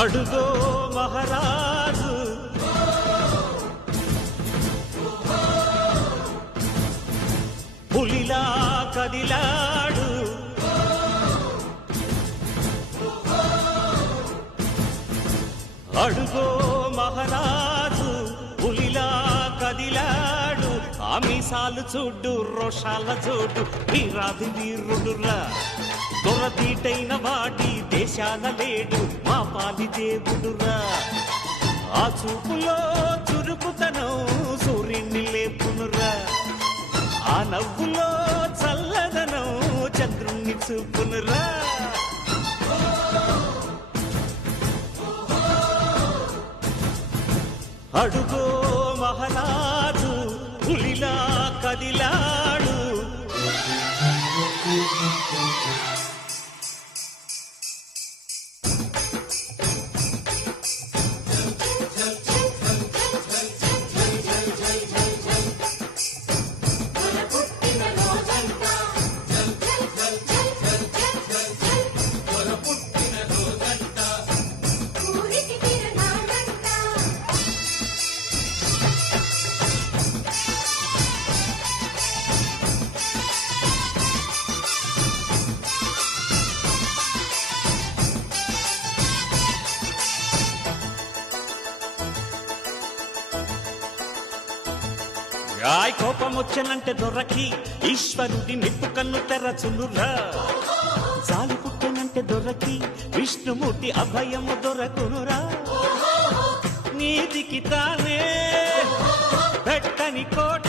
అడుగో మహారాజు పులిలా కదిలాడు అడుగో మహారాజు పులిలా కదిలాడు ఆమిసాలు చూడు రోషాల చూడు వీరాది వీరుడురా దొరతీటైన వాడి దేశాల లేడు మా పాలి దేవుడురా ఆ చూపులో చురుకుతనం సూర్యుని లేపునురా ఆ నవ్వులో చల్లదనం చంద్రుణ్ణి చూపునురా అడుగో మహారాజు పులిలా కదిలాడు కోపం వచ్చనంటే దొరకి ఈశ్వరుడి నిప్పు కన్ను తెరచునురా జాలి పుట్టనంటే దొరకి విష్ణుమూర్తి అభయము దొరకునురా నీతికి తానే పెట్టని కోట